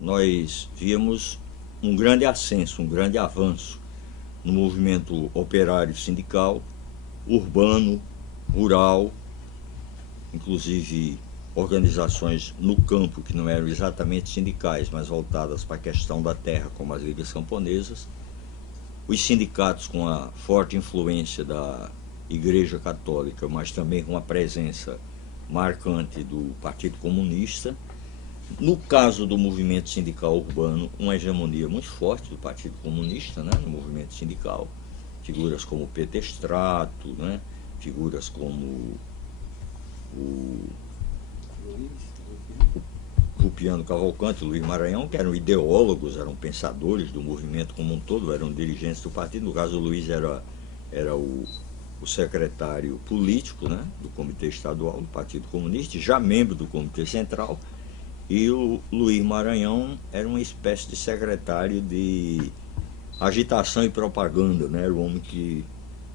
nós víamos um grande ascenso, um grande avanço no movimento operário sindical, urbano, rural, inclusive organizações no campo que não eram exatamente sindicais, mas voltadas para a questão da terra, como as ligas camponesas, os sindicatos com a forte influência da Igreja Católica, mas também com a presença marcante do Partido Comunista. No caso do movimento sindical urbano, uma hegemonia muito forte do Partido Comunista, né, no movimento sindical. Figuras como Peter Strato, né, figuras como o Rupiano Cavalcante, Luiz Maranhão, que eram ideólogos, eram pensadores do movimento como um todo, eram dirigentes do partido. No caso, o Luiz era o secretário político, né, do Comitê Estadual do Partido Comunista, já membro do Comitê Central, e o Luiz Maranhão era uma espécie de secretário de agitação e propaganda, né, era o homem que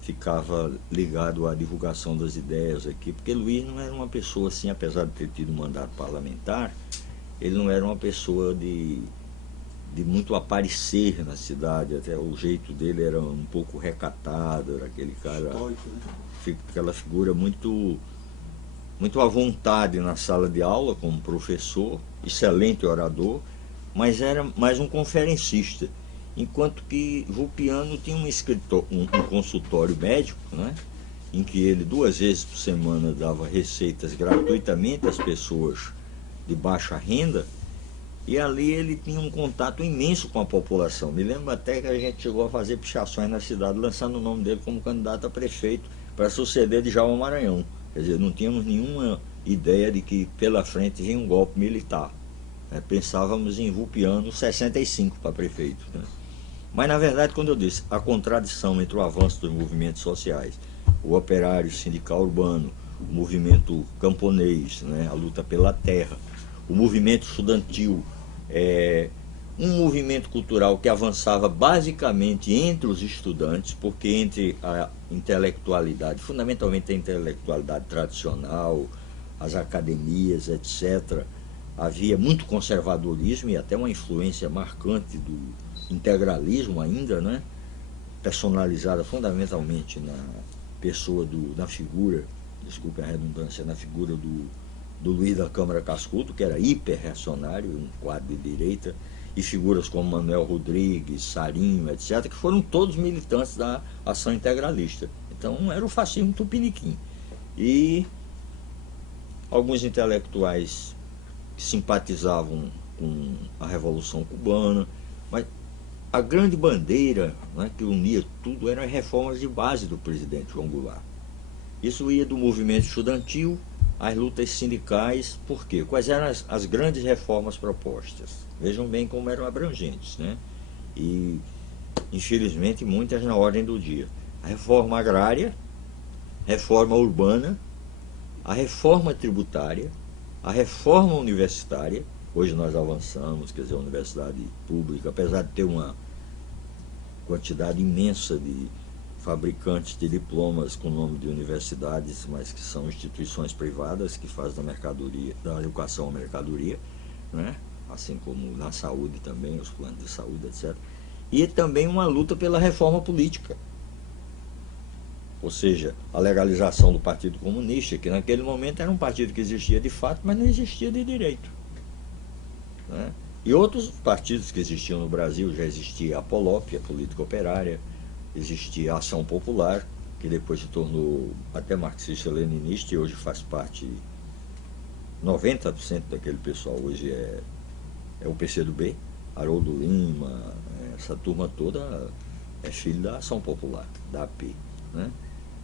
ficava ligado à divulgação das ideias aqui, porque Luiz não era uma pessoa assim, apesar de ter tido um mandato parlamentar, ele não era uma pessoa de muito aparecer na cidade, até o jeito dele era um pouco recatado, era aquele cara, aquela figura muito à vontade na sala de aula como professor, excelente orador, mas era mais um conferencista, enquanto que Rupiano tinha um consultório médico, né, em que ele 2 vezes por semana dava receitas gratuitamente às pessoas de baixa renda, e ali ele tinha um contato imenso com a população. Me lembro até que a gente chegou a fazer pichações na cidade, lançando o nome dele como candidato a prefeito para suceder de Djalma Maranhão. Quer dizer, não tínhamos nenhuma ideia de que pela frente vinha um golpe militar. Pensávamos em Rupiano 65 para prefeito. Né? Mas, na verdade, quando eu disse a contradição entre o avanço dos movimentos sociais, o operário sindical urbano, o movimento camponês, né, a luta pela terra, o movimento estudantil, um movimento cultural que avançava basicamente entre os estudantes, porque entre a intelectualidade, fundamentalmente a intelectualidade tradicional, as academias, etc., havia muito conservadorismo e até uma influência marcante do integralismo ainda, né? Personalizada fundamentalmente na pessoa, na figura, desculpe a redundância, na figura do Luiz da Câmara Cascudo, que era hiper-reacionário, um quadro de direita, e figuras como Manuel Rodrigues, Sarinho, etc., que foram todos militantes da ação integralista. Então era o fascismo tupiniquim. E alguns intelectuais que simpatizavam com a Revolução Cubana, mas a grande bandeira, né, que unia tudo eram as reformas de base do presidente João Goulart. Isso ia do movimento estudantil às lutas sindicais. Por quê? Quais eram as grandes reformas propostas? Vejam bem como eram abrangentes, né? E, infelizmente, muitas na ordem do dia. A reforma agrária, reforma urbana, a reforma tributária, a reforma universitária. Hoje nós avançamos, quer dizer, a universidade pública, apesar de ter uma quantidade imensa de fabricantes de diplomas com nome de universidades, mas que são instituições privadas que fazem da mercadoria, da educação a mercadoria, né? Assim como na saúde também, os planos de saúde, etc. E também uma luta pela reforma política, ou seja, a legalização do Partido Comunista, que naquele momento era um partido que existia de fato, mas não existia de direito. Né? E outros partidos que existiam no Brasil, já existia a POLOP, a Política Operária, existia a Ação Popular, que depois se tornou até marxista-leninista e hoje faz parte, 90% daquele pessoal hoje é o PCdoB, Haroldo Lima, essa turma toda é filho da Ação Popular, da AP. Né?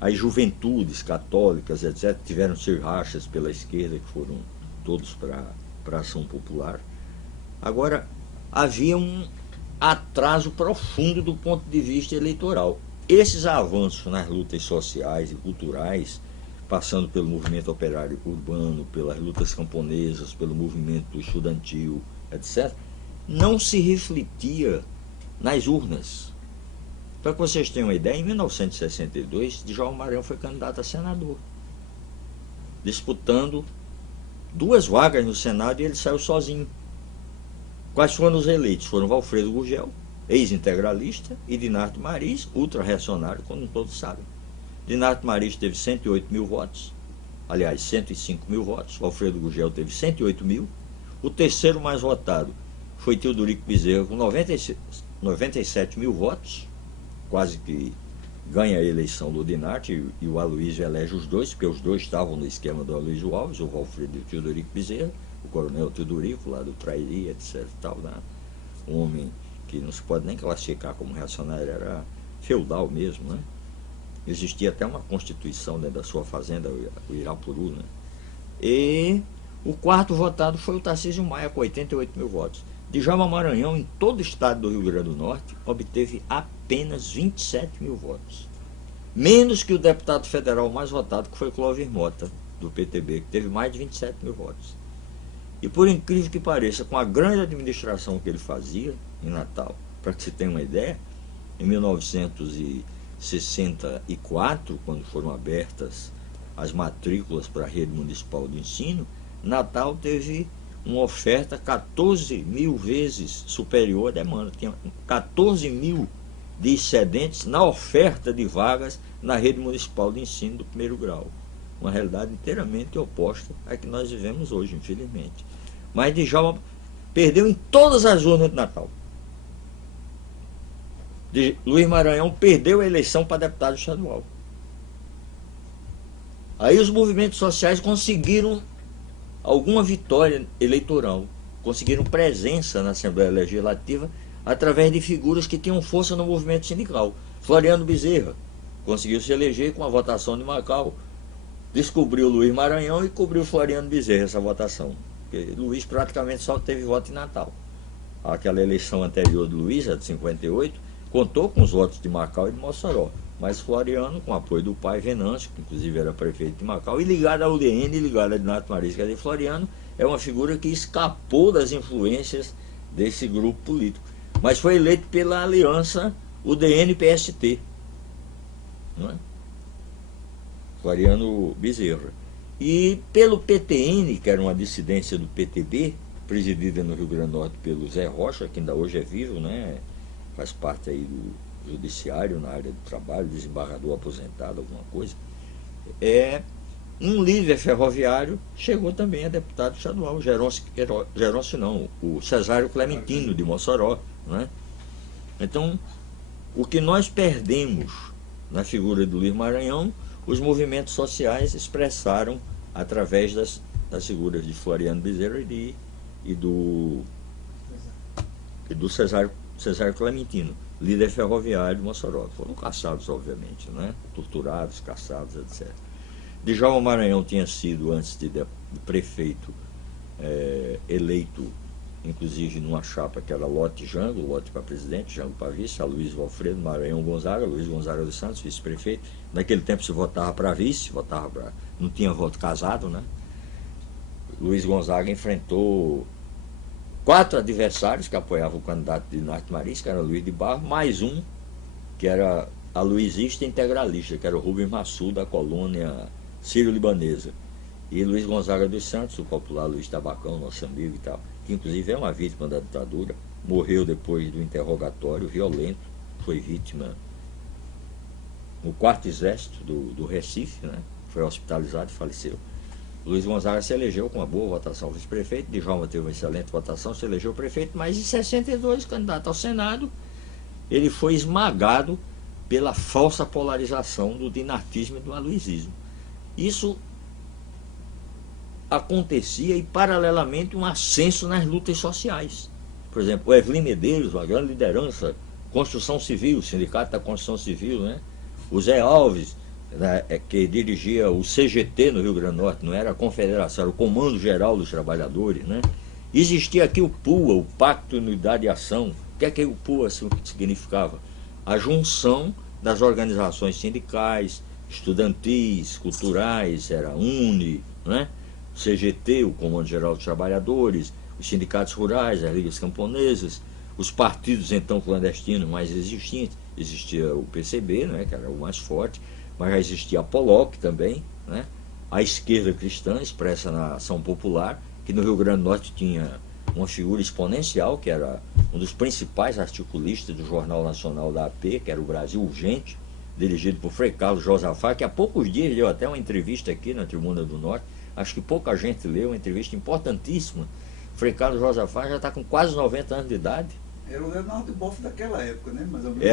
As juventudes católicas, etc., tiveram seus rachas pela esquerda, que foram todos para a Ação Popular. Agora, havia um atraso profundo do ponto de vista eleitoral. Esses avanços nas lutas sociais e culturais, passando pelo movimento operário urbano, pelas lutas camponesas, pelo movimento estudantil, etc., não se refletia nas urnas. Para que vocês tenham uma ideia, em 1962, Djalma Maranhão foi candidato a senador, disputando 2 vagas no Senado, e ele saiu sozinho, Quais foram os eleitos? Foram Valfredo Gurgel, ex-integralista, e Dinarto Mariz, ultra-reacionário, como todos sabem. Dinarto Mariz teve 108 mil votos, aliás, 105 mil votos. Valfredo Gurgel teve 108 mil. O terceiro mais votado foi Teodorico Bezerra, com 97 mil votos, quase que ganha a eleição do Dinarto, e o Aloysio elege os dois, porque os dois estavam no esquema do Aloysio Alves, o Valfredo e o Teodorico Bezerra, o coronel Teodorico, lá do Trairi, etc. Tal, né? Um homem que não se pode nem classificar como reacionário, era feudal mesmo, né? Existia até uma constituição dentro da sua fazenda, o Irapuru, né? E o quarto votado foi o Tarcísio Maia, com 88 mil votos. Djalma Maranhão, em todo o estado do Rio Grande do Norte, obteve apenas 27 mil votos. Menos que o deputado federal mais votado, que foi Clovis Mota, do PTB, que teve mais de 27 mil votos. E por incrível que pareça, com a grande administração que ele fazia em Natal, para que se tenha uma ideia, em 1964, quando foram abertas as matrículas para a rede municipal de ensino, Natal teve uma oferta 14 mil vezes superior à demanda. Tinha 14 mil de excedentes na oferta de vagas na rede municipal de ensino do primeiro grau. Uma realidade inteiramente oposta à que nós vivemos hoje, infelizmente. Mas Djalma perdeu em todas as urnas de Natal. Luiz Maranhão perdeu a eleição para deputado estadual. Aí os movimentos sociais conseguiram alguma vitória eleitoral, conseguiram presença na Assembleia Legislativa através de figuras que tinham força no movimento sindical. Floriano Bezerra conseguiu se eleger com a votação de Macau, descobriu Luiz Maranhão e cobriu Floriano Bezerra essa votação. Porque Luiz praticamente só teve voto em Natal. Aquela eleição anterior de Luiz, a de 58, contou com os votos de Macau e de Mossoró. Mas Floriano, com apoio do pai Venâncio, que inclusive era prefeito de Macau, e ligado ao UDN e ligado a Dinarto Mariz, que é de Floriano, é uma figura que escapou das influências desse grupo político. Mas foi eleito pela aliança UDN-PST. Não é? Floriano Bezerra. E pelo PTN, que era uma dissidência do PTB, presidida no Rio Grande do Norte pelo Zé Rocha, que ainda hoje é vivo, né? Faz parte aí do judiciário na área do trabalho, desembargador aposentado, alguma coisa. Um líder ferroviário chegou também a deputado estadual, Geroncio não, o Cesário Clementino de Mossoró, né? Então, o que nós perdemos na figura do Luiz Maranhão, os movimentos sociais expressaram através das figuras de Floriano Bezerra e do Cesário Clementino, líder ferroviário de Mossoró. Foram caçados, obviamente, né? Torturados, caçados, etc. Djalma Maranhão tinha sido, antes de prefeito, eleito, inclusive numa chapa que era Lote Jango, Lote para presidente, Jango para vice, a Luiz Valfredo, Maranhão Gonzaga, Luiz Gonzaga dos Santos, vice-prefeito. Naquele tempo se votava para vice, não tinha voto casado, né? Luiz Gonzaga enfrentou 4 adversários que apoiavam o candidato de Dinarto Mariz, que era Luiz de Barro, mais um que era a luizista integralista, que era o Rubens Massu, da colônia sírio-libanesa. E Luiz Gonzaga dos Santos, o popular Luiz Tabacão, nosso amigo e tal, que inclusive é uma vítima da ditadura, morreu depois do interrogatório violento, foi vítima no 4º Exército do Recife, né? Foi hospitalizado e faleceu. Luiz Gonzaga se elegeu com uma boa votação vice-prefeito, Djalma teve uma excelente votação, se elegeu prefeito, mas em 62, candidato ao Senado, ele foi esmagado pela falsa polarização do dinartismo e do aloysismo. Isso acontecia e, paralelamente, um ascenso nas lutas sociais. Por exemplo, o Evelyn Medeiros, uma grande liderança, construção civil, sindicato da construção civil, né? O Zé Alves, né, que dirigia o CGT no Rio Grande do Norte, não era a Confederação, era o Comando Geral dos Trabalhadores, né? Existia aqui o PUA, o Pacto de Unidade e Ação. O que é que o PUA significava? A junção das organizações sindicais, estudantis, culturais, era a UNE, né? O CGT, o Comando Geral dos Trabalhadores, os sindicatos rurais, as ligas camponesas, os partidos então clandestinos mais existentes. Existia o PCB, né, que era o mais forte, mas já existia a POLOC também, né? A esquerda cristã, expressa na Ação Popular, que no Rio Grande do Norte tinha uma figura exponencial, que era um dos principais articulistas do Jornal Nacional da AP, que era o Brasil Urgente, dirigido por Frei Carlos Josafá, que há poucos dias deu até uma entrevista aqui na Tribuna do Norte. Acho que pouca gente leu, uma entrevista importantíssima. Frei Carlos Josafá já está com quase 90 anos de idade. Era o Leonardo Boff daquela época, né? Mais ou menos.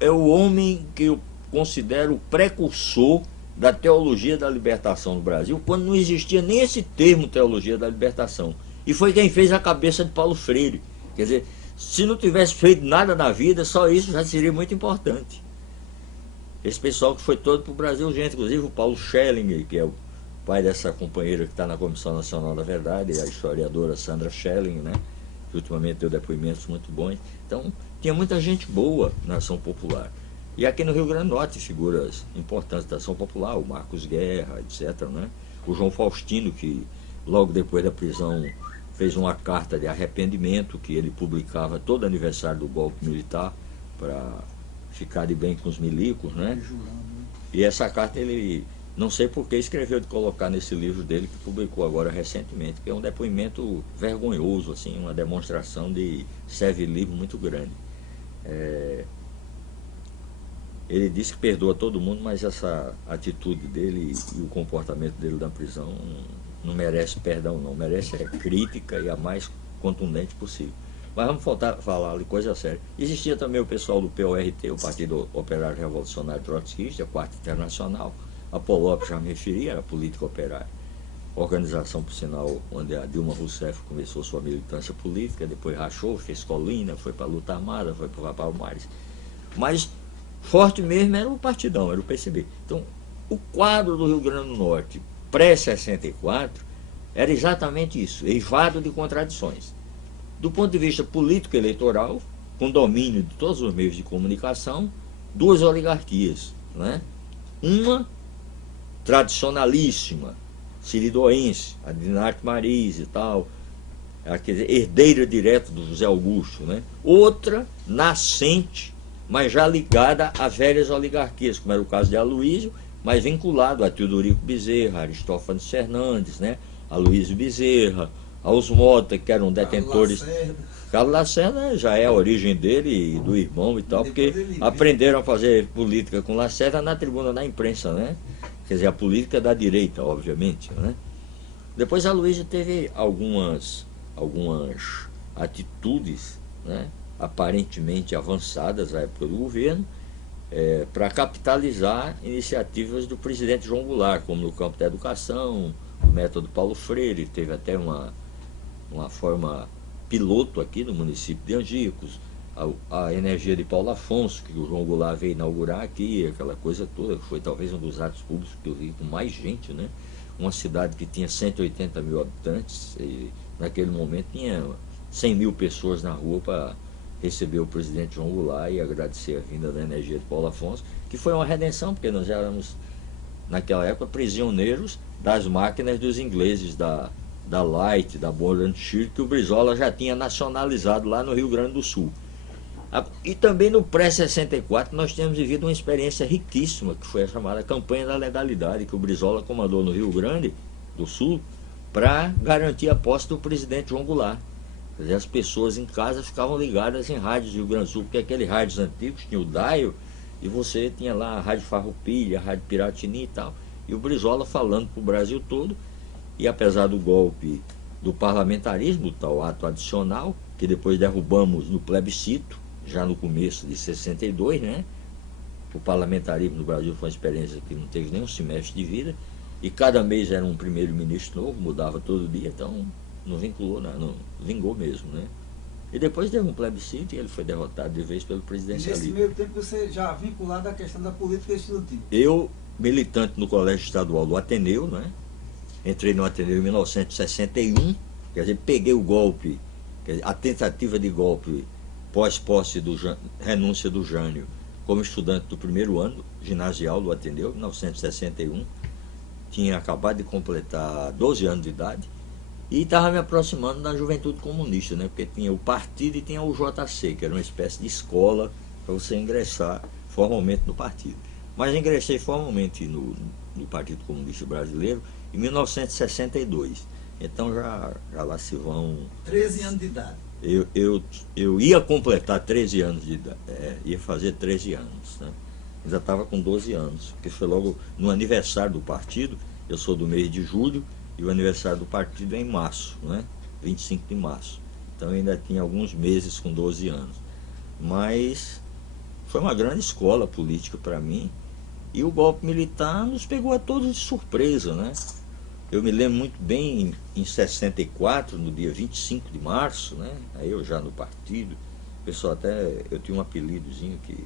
É o homem que eu considero o precursor da teologia da libertação no Brasil, quando não existia nem esse termo teologia da libertação. E foi quem fez a cabeça de Paulo Freire. Quer dizer, se não tivesse feito nada na vida, só isso já seria muito importante. Esse pessoal que foi todo para o Brasil, gente, inclusive o Paulo Schelling, que é o pai dessa companheira que está na Comissão Nacional da Verdade, a historiadora Sandra Schelling, né? Que ultimamente deu depoimentos muito bons. Então, tinha muita gente boa na ação popular. E aqui no Rio Grande do Norte, figuras importantes da ação popular, o Marcos Guerra, etc., né? O João Faustino, que logo depois da prisão fez uma carta de arrependimento, que ele publicava todo aniversário do golpe militar, para ficar de bem com os milicos, né? E essa carta ele, não sei por que, escreveu de colocar nesse livro dele, que publicou agora recentemente, que é um depoimento vergonhoso, assim, uma demonstração de servilismo muito grande. Ele disse que perdoa todo mundo, mas essa atitude dele e o comportamento dele na prisão não merece perdão, não. Merece crítica, e a mais contundente possível. Mas vamos falar de coisa séria. Existia também o pessoal do PORT, o Partido Operário Revolucionário Trotskista, a Quarta Internacional. A POLOP já me referi, era a Política Operária. Organização, por sinal, onde a Dilma Rousseff começou sua militância política, depois rachou, fez colina, foi para a luta armada, foi para o Palmares. Mas forte mesmo era o Partidão, era o PCB. Então, o quadro do Rio Grande do Norte, pré-64, era exatamente isso, eivado de contradições. Do ponto de vista político-eleitoral, com domínio de todos os meios de comunicação, duas oligarquias, né? Uma tradicionalíssima, siridoense, a Dinarte Mariz e tal, quer dizer, herdeira direta do José Augusto, né? Outra nascente, mas já ligada a velhas oligarquias, como era o caso de Aloysio, mas vinculado a Teodorico Bezerra, Aristófanes Fernandes, né? Aloysio Bezerra, aos Mota, que eram detentores. Carlos Lacerda já é a origem dele e do irmão e tal, porque aprenderam a fazer política com Lacerda na tribuna da imprensa, né? Quer dizer, a política da direita, obviamente, né? Depois a Luísa teve algumas atitudes, né, aparentemente avançadas na época do governo, para capitalizar iniciativas do presidente João Goulart, como no campo da educação, o método Paulo Freire, teve até uma forma piloto aqui no município de Angicos, a energia de Paulo Afonso, que o João Goulart veio inaugurar aqui, aquela coisa toda, que foi talvez um dos atos públicos que eu vi com mais gente, né? Uma cidade que tinha 180 mil habitantes, e naquele momento tinha 100 mil pessoas na rua para receber o presidente João Goulart e agradecer a vinda da energia de Paulo Afonso, que foi uma redenção, porque nós éramos, naquela época, prisioneiros das máquinas dos ingleses, da Light, da Boland Shire, que o Brizola já tinha nacionalizado lá no Rio Grande do Sul. E também no pré-64 nós temos vivido uma experiência riquíssima, que foi a chamada campanha da legalidade, que o Brizola comandou no Rio Grande do Sul para garantir a posse do presidente João Goulart. Quer dizer, as pessoas em casa ficavam ligadas em rádios do Rio Grande do Sul, porque aqueles rádios antigos tinha o dial, e você tinha lá a Rádio Farroupilha, a Rádio Piratini e tal, e o Brizola falando para o Brasil todo. E apesar do golpe do parlamentarismo, o tal ato adicional, que depois derrubamos no plebiscito, já no começo de 62, né? O parlamentarismo no Brasil foi uma experiência que não teve nem um semestre de vida, e cada mês era um primeiro-ministro novo, mudava todo dia, então não vinculou, não vingou mesmo, né? E depois teve um plebiscito e ele foi derrotado de vez pelo presidencialismo. Nesse meio tempo você já vinculado à questão da política estudantil? Eu, militante no Colégio Estadual do Ateneu, né? Entrei no Ateneu em 1961, quer dizer, peguei o golpe, quer dizer, a tentativa de golpe pós-posse renúncia do Jânio, como estudante do primeiro ano ginasial do Ateneu, em 1961. Tinha acabado de completar 12 anos de idade e estava me aproximando da juventude comunista, né? Porque tinha o partido e tinha o JC, que era uma espécie de escola para você ingressar formalmente no partido. Mas ingressei formalmente no Partido Comunista Brasileiro em 1962. Então já lá se vão... 13 anos de idade. Eu ia completar 13 anos de idade, ia fazer 13 anos, né? Ainda estava com 12 anos, porque foi logo no aniversário do partido. Eu sou do mês de julho e o aniversário do partido é em março, né? 25 de março. Então eu ainda tinha alguns meses com 12 anos. Mas foi uma grande escola política para mim. E o golpe militar nos pegou a todos de surpresa, né? Eu me lembro muito bem, em 64, no dia 25 de março, né? Aí eu já no partido, o pessoal até, eu tinha um apelidozinho que,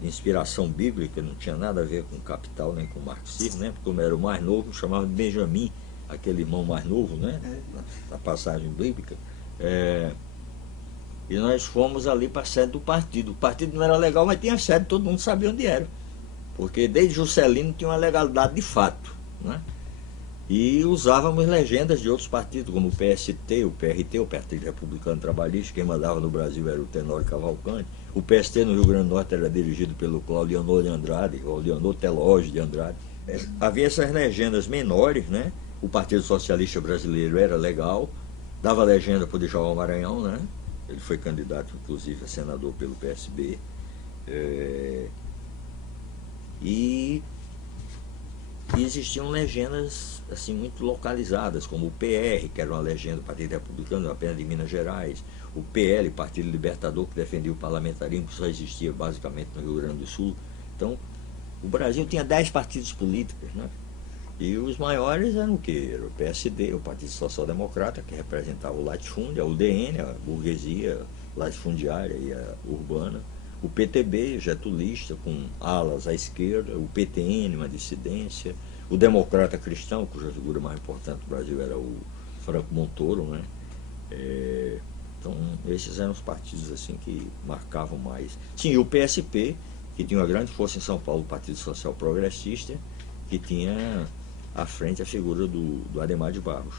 de inspiração bíblica, não tinha nada a ver com capital nem com marxismo, né? Porque como eu era o mais novo, me chamavam de Benjamim, aquele irmão mais novo, né? Na passagem bíblica. E nós fomos ali para a sede do partido. O partido não era legal, mas tinha sede, todo mundo sabia onde era. Porque desde Juscelino tinha uma legalidade de fato, né? E usávamos legendas de outros partidos, como o PST, o PRT, o Partido Republicano Trabalhista. Quem mandava no Brasil era o Tenório Cavalcante. O PST no Rio Grande do Norte era dirigido pelo Claudiano de Andrade, Claudiano Telógio de Andrade. Havia essas legendas menores, né? O Partido Socialista Brasileiro era legal, dava legenda para o Djalma Maranhão, né? Ele foi candidato, inclusive, a senador pelo PSB. E existiam legendas assim muito localizadas, como o PR, que era uma legenda do Partido Republicano, apenas de Minas Gerais, o PL, Partido Libertador, que defendia o parlamentarismo, que só existia basicamente no Rio Grande do Sul. Então, o Brasil tinha 10 partidos políticos, né? E os maiores eram o quê? Era o PSD, o Partido Social Democrata, que representava o latifúndio, a UDN, a burguesia latifundiária e a urbana, o PTB, getulista, com alas à esquerda, o PTN, uma dissidência, o Democrata Cristão, cuja figura mais importante do Brasil era o Franco Montoro, né? Então, esses eram os partidos assim que marcavam mais. Tinha o PSP, que tinha uma grande força em São Paulo, o Partido Social Progressista, que tinha à frente a figura do Adhemar de Barros.